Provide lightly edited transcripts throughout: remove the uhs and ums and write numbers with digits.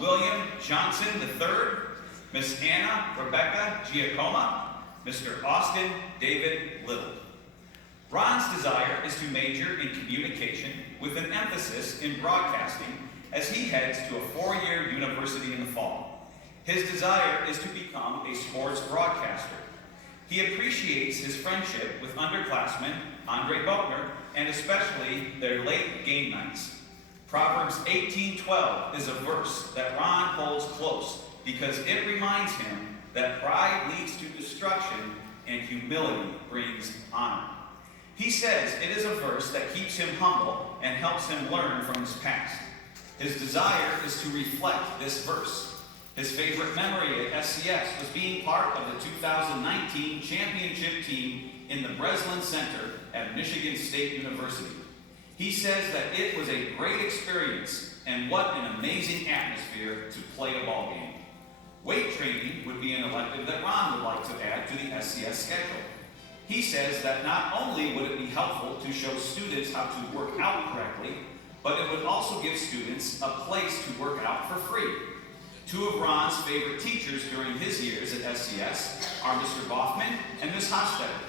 William Johnson III, Miss Anna Rebecca Giacoma, Mr. Austin David Little. Ron's desire is to major in communication with an emphasis in broadcasting as he heads to a 4-year university in the fall. His desire is to become a sports broadcaster. He appreciates his friendship with underclassmen Andre Buckner and especially their late game nights. Proverbs 18:12 is a verse that Ron holds close because it reminds him that pride leads to destruction and humility brings honor. He says it is a verse that keeps him humble and helps him learn from his past. His desire is to reflect this verse. His favorite memory at SCS was being part of the 2019 championship team in the Breslin Center at Michigan State University. He says that it was a great experience and what an amazing atmosphere to play a ball game. Weight training would be an elective that Ron would like to add to the SCS schedule. He says that not only would it be helpful to show students how to work out correctly, but it would also give students a place to work out for free. 2 of Ron's favorite teachers during his years at SCS are Mr. Goffman and Ms. Hofstetter.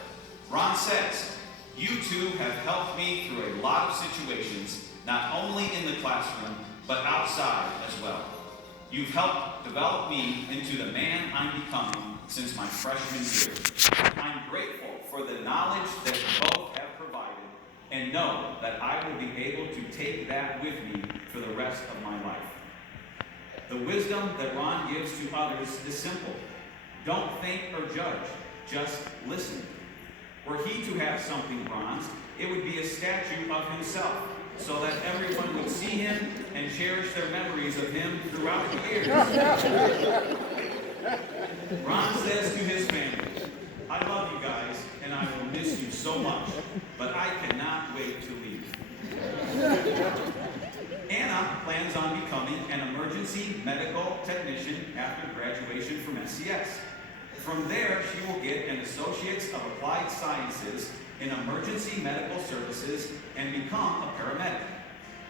Ron says, "You two have helped me through a lot of situations, not only in the classroom, but outside as well. You've helped develop me into the man I'm becoming since my freshman year. I'm grateful for the knowledge that you both have provided and know that I will be able to take that with me for the rest of my life." The wisdom that Ron gives to others is simple. Don't think or judge, just listen. Were he to have something bronze, it would be a statue of himself, so that everyone would see him and cherish their memories of him throughout the years. Ron says to his family, "I love you guys, and I will miss you so much, but I cannot wait to leave." Anna plans on becoming an emergency medical technician after graduation from SCS. From there, she will get an Associate's of Applied Sciences in Emergency Medical Services and become a paramedic.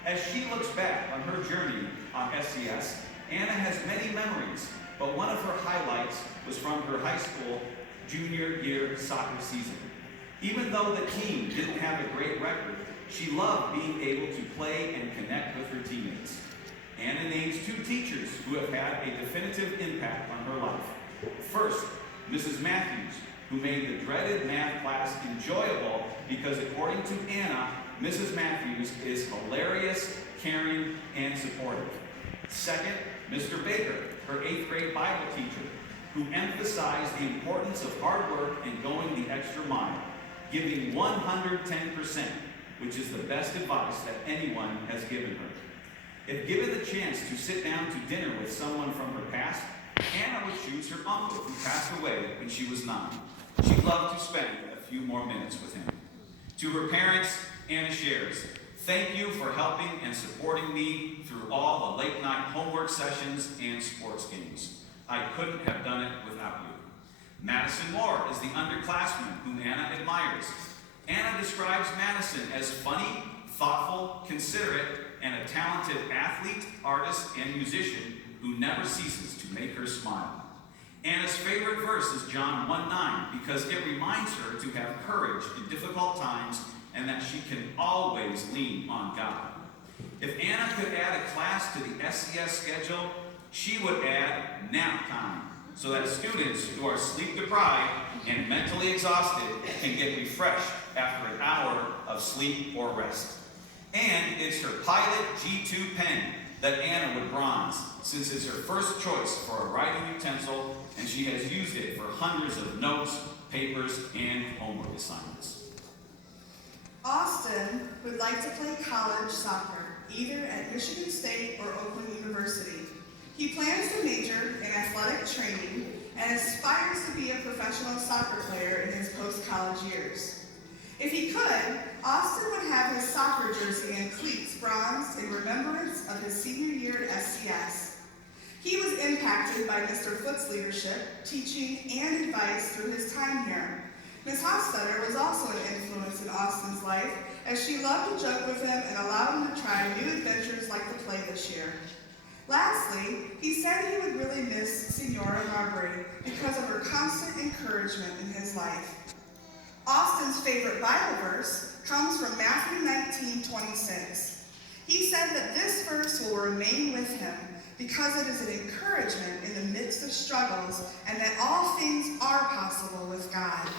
As she looks back on her journey on SCS, Anna has many memories, but one of her highlights was from her high school junior year soccer season. Even though the team didn't have a great record, she loved being able to play and connect with her teammates. Anna names 2 teachers who have had a definitive impact on her life. First, Mrs. Matthews, who made the dreaded math class enjoyable because according to Anna, Mrs. Matthews is hilarious, caring, and supportive. Second, Mr. Baker, her 8th grade Bible teacher, who emphasized the importance of hard work and going the extra mile, giving 110%, which is the best advice that anyone has given her. If given the chance to sit down to dinner with someone from her past, Anna would choose her uncle who passed away when she was 9. She loved to spend a few more minutes with him. To her parents, Anna shares, "Thank you for helping and supporting me through all the late night homework sessions and sports games. I couldn't have done it without you." Madison Moore is the underclassman whom Anna admires. Anna describes Madison as funny, thoughtful, considerate, and a talented athlete, artist, and musician who never ceases to make her smile. Anna's favorite verse is John 1:9 because it reminds her to have courage in difficult times and that she can always lean on God. If Anna could add a class to the SCS schedule, she would add nap time so that students who are sleep deprived and mentally exhausted can get refreshed after an hour of sleep or rest. And it's her Pilot G2 pen that Anna would bronze, since it's her first choice for a writing utensil, and she has used it for hundreds of notes, papers, and homework assignments. Austin would like to play college soccer, either at Michigan State or Oakland University. He plans to major in athletic training and aspires to be a professional soccer player in his post-college years. If he could, Austin would have his soccer jersey and cleats bronzed in remembrance of his senior year at SCS. He was impacted by Mr. Foot's leadership, teaching, and advice through his time here. Ms. Hofstetter was also an influence in Austin's life, as she loved to joke with him and allowed him to try new adventures like the play this year. Lastly, he said he would really miss Senora Marbury because of her constant encouragement in his life. Austin's favorite Bible verse comes from Matthew 19:26. He said that this verse will remain with him because it is an encouragement in the midst of struggles and that all things are possible with God.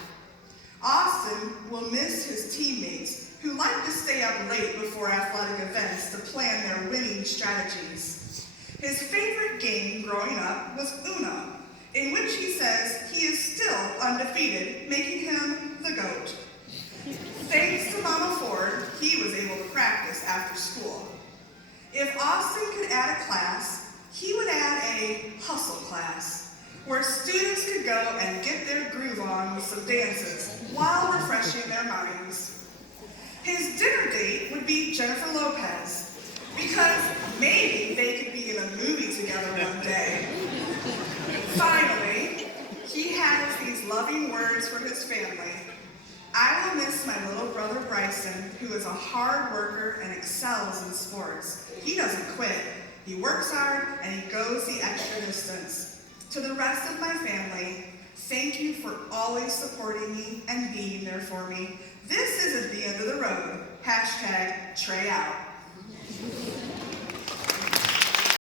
Austin will miss his teammates who like to stay up late before athletic events to plan their winning strategies. His favorite game growing up was Uno, in which he says he is still undefeated, making him the GOAT. Thanks to Mama Ford, he was able to practice after school. If Austin could add a class, he would add a hustle class, where students could go and get their groove on with some dances while refreshing their minds. His dinner date would be Jennifer Lopez, because maybe they could be in a movie together one day. Finally, he has these loving words for his family. I will miss my little brother Bryson, who is a hard worker and excels in sports. He doesn't quit. He works hard and he goes the extra distance. To the rest of my family, thank you for always supporting me and being there for me. This isn't the end of the road. #Trey out.